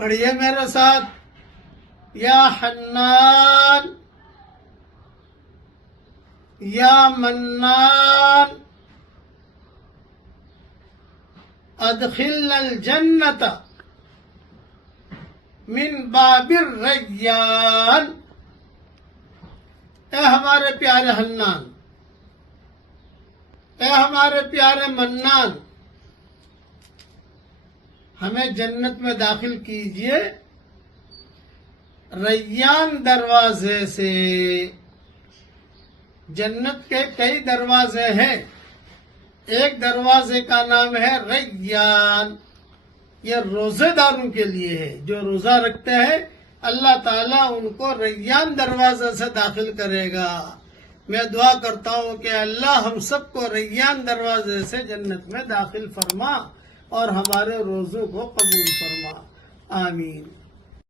پڑھیے میرے ساتھ، یا حنان یا منان ادخلنا الجنت من باب الریان۔ اے ہمارے پیارے حنان، اے ہمارے پیارے منان، ہمیں جنت میں داخل کیجئے ریان دروازے سے۔ جنت کے کئی دروازے ہیں، ایک دروازے کا نام ہے ریان، یہ روزے داروں کے لیے ہے، جو روزہ رکھتے ہیں اللہ تعالیٰ ان کو ریان دروازے سے داخل کرے گا۔ میں دعا کرتا ہوں کہ اللہ ہم سب کو ریان دروازے سے جنت میں داخل فرما اور ہمارے روزوں کو قبول فرما، آمین۔